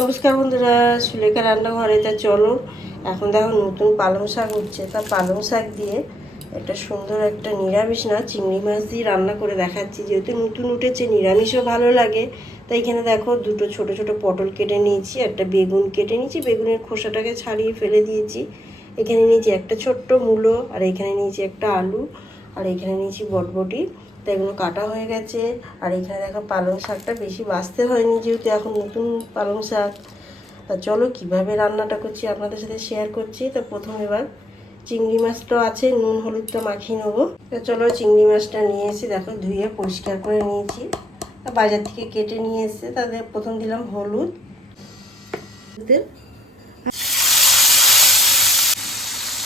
নমস্কার বন্ধুরা, সুলেখা রান্নাঘরে, তা চলো। এখন দেখো নতুন পালং শাক হচ্ছে তা পালং শাক দিয়ে একটা সুন্দর একটা নিরামিষ না, চিংড়ি মাছ দিয়ে রান্না করে দেখাচ্ছি। যেহেতু নতুন উঠেছে, নিরামিষও ভালো লাগে। তাই এখানে দেখো দুটো ছোট ছোট পটল কেটে নিয়েছি, একটা বেগুন কেটে নিয়েছি। বেগুনের খোসাটাকে ছাড়িয়ে ফেলে দিয়েছি। এখানে নিয়েছি একটা ছোট্ট মূলো, আর এখানে নিয়েছি একটা আলু, আর এখানে নিয়েছি বটবটি। তো এগুলো কাটা হয়ে গেছে। আর এখানে দেখো পালং শাকটা বেশি বাঁচতে হয়নি যেহেতু এখন নতুন পালং শাক। তা চলো কীভাবে রান্নাটা করছি আপনাদের সাথে শেয়ার করছি। তো প্রথম এবার চিংড়ি মাছটা আছে, নুন, হলুদটা মাখিয়ে নেব। তো চলো চিংড়ি মাছটা নিয়ে এসে দেখো ধুয়ে পরিষ্কার করে নিয়েছি। তা বাজার থেকে কেটে নিয়ে এসে তাদের প্রথম দিলাম হলুদ।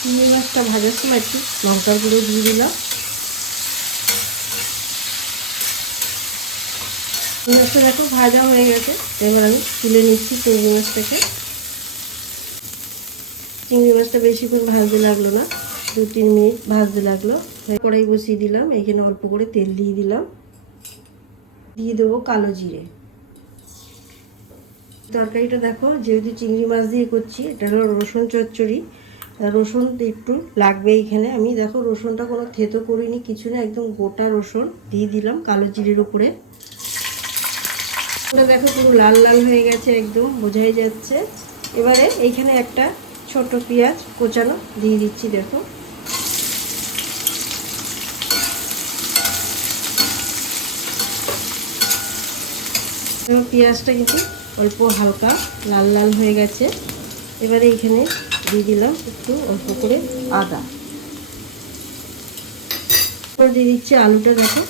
চিংড়ি মাছটা ভাজার সময় একটু লঙ্কার গুঁড়ো দিয়ে দিলাম। মাছটা দেখো ভাজা হয়ে গেছে। এবার আমি তুলে নিচ্ছি চিংড়ি মাছটাকে। চিংড়ি মাছটা বেশিক্ষণ ভাজতে লাগল না। দু, তিন মিনিট ভাজতে লাগল। কড়াই বসিয়ে দিলাম। এখানে অল্প করে তেল দিয়ে দিলাম। দিয়ে দেবো কালো জিরে। তরকারিটা দেখো, যেহেতু চিংড়ি মাছ দিয়ে করছি, এটা হলো রসুন চচ্চড়ি। রসুন একটু লাগবে এখানে। আমি দেখো রসুনটা কোনো থেতো করিনি, কিছু না, একদম গোটা রসুন দিয়ে দিলাম কালো জিরের উপরে। দেখো পুরো লাল লাল হয়ে গেছে একদম, বোঝাই যাচ্ছে। এবারে এইখানে একটা ছোট পেঁয়াজ কোচানো দিয়ে দিচ্ছি, দেখো। পেঁয়াজটা কিন্তু অল্প হালকা, লাল লাল হয়ে গেছে। এবারে এইখানে দিয়ে দিলাম একটু অল্প করে আদা। দিয়ে দিচ্ছি আলুটা, দেখো।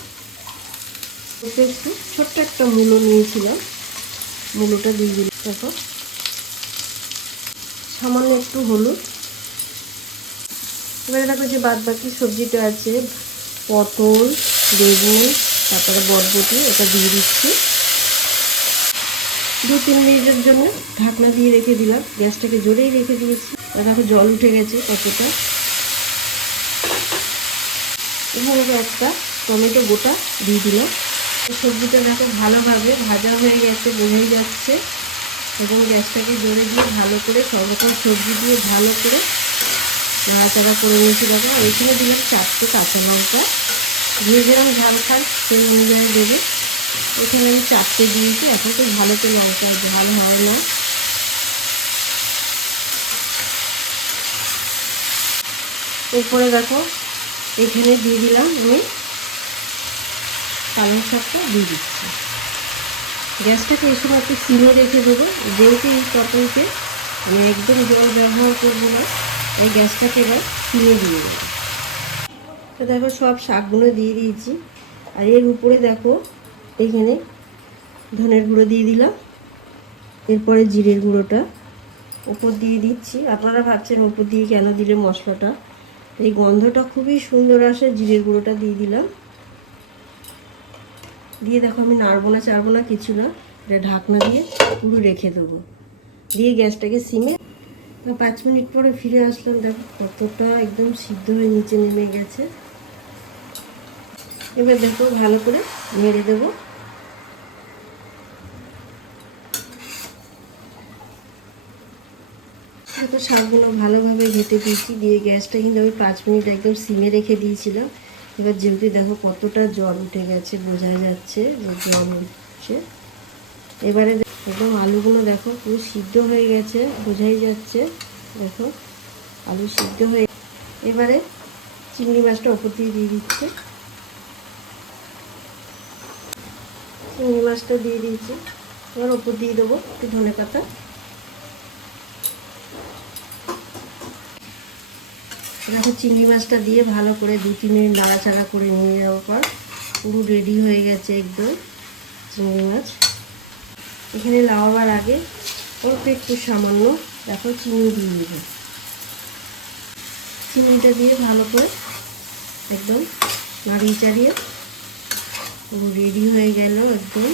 ওতে একটু ছোট্ট একটা মূলো নিয়েছিলাম। মূলোটা দিয়ে দিলাম। দেখো। সামান্য একটু হলুদ। এবারে দেখো যে বাদ বাকি সবজিটা আছে। পটল বেগুন তারপরে বরবটি এটা দিয়ে দিচ্ছি। দু তিন মিনিটের জন্য ঢাকনা দিয়ে রেখে দিলাম। গ্যাসটাকে জোরেই রেখে দিয়েছি। দেখো জল উঠে গেছে কতটা। এভাবে একটা টমেটো গোটা দিয়ে দিলাম। সবজিটা দেখো ভালোভাবে ভাজা হয়ে গেছে বোঝাই যাচ্ছে। এবং গ্যাসটাকে জোরে দিয়ে ভালো করে সব রকম সবজি দিয়ে ভালো করে নাড়াচাড়া করে নিয়েছি। দেখো, আর এখানে দিলাম চারটে কাঁচা লঙ্কা। যে যেরকম ঝাল খান, সেই অনুযায়ী দেবে। এখানে আমি চারটে দিয়েছি, এখন তো ভালো তো লঙ্কা ঝাল হয় না। এরপরে দেখো, এখানে দিয়ে দিলাম আমি পালং শাকটা দিয়ে দিচ্ছি। গ্যাসটাকে এই সময় একটু সিমে রেখে দেবো। যেহেতু এই তরকারিতে আমি একদম জল ব্যবহার করব না, এই গ্যাসটাকে এবার সিমে দিয়ে দেবো। তো দেখো, সব শাকগুলো দিয়ে দিয়েছি। আর এর উপরে দেখো এইখানে ধনের গুঁড়ো দিয়ে দিলাম। এরপরে জিরের গুঁড়োটা উপর দিয়ে দিচ্ছি। আপনারা ভাবছেন উপর দিয়ে কেন দিলে মশলাটা? এই গন্ধটা খুবই সুন্দর আসে, জিরের গুঁড়োটা দিয়ে দিলাম। দিয়ে দেখো আমি নাড়বো না, চাড়বো না, কিছু না। এটা ঢাকনা দিয়ে পুরো রেখে দেবো। দিয়ে গ্যাসটাকে সিমে পাঁচ মিনিট পরে ফিরে আসলাম। দেখো কতটা একদম সিদ্ধ হয়ে নিচে নেমে গেছে। এবার দেখো ভালো করে নেড়ে দেবো। তো শাকগুলো ভালোভাবে ঘেটে দিয়েছি। দিয়ে গ্যাসটা কিন্তু আমি পাঁচ মিনিট একদম সিমে রেখে দিয়েছিলাম। এবার যেহেতু দেখো কতটা জল উঠে গেছে বোঝা যাচ্ছে যে জল উঠছে। এবারে একদম আলুগুলো দেখো পুরো সিদ্ধ হয়ে গেছে, বোঝাই যাচ্ছে। দেখো, আলু সিদ্ধ হয়ে এবারে চিংড়ি মাছটা ওপর দিয়ে দিয়ে দিচ্ছে। চিংড়ি মাছটা দিয়ে দিয়েছি। এবার ওপর দিয়ে দেবো একটু ধনে পাতা দেখো চিংড়ি মাছটা দিয়ে ভালো করে দু, তিন মিনিট নাড়াচাড়া করে নিয়ে যাওয়ার পর পুরো রেডি হয়ে গেছে একদম চিংড়ি মাছ। এখানে লাগাবার আগে অল্প একটু সামান্য দেখো চিনি দিয়ে দেবো চিনিটা দিয়ে ভালো করে একদম নাড়িয়ে চাড়িয়ে পুরো রেডি হয়ে গেল একদম।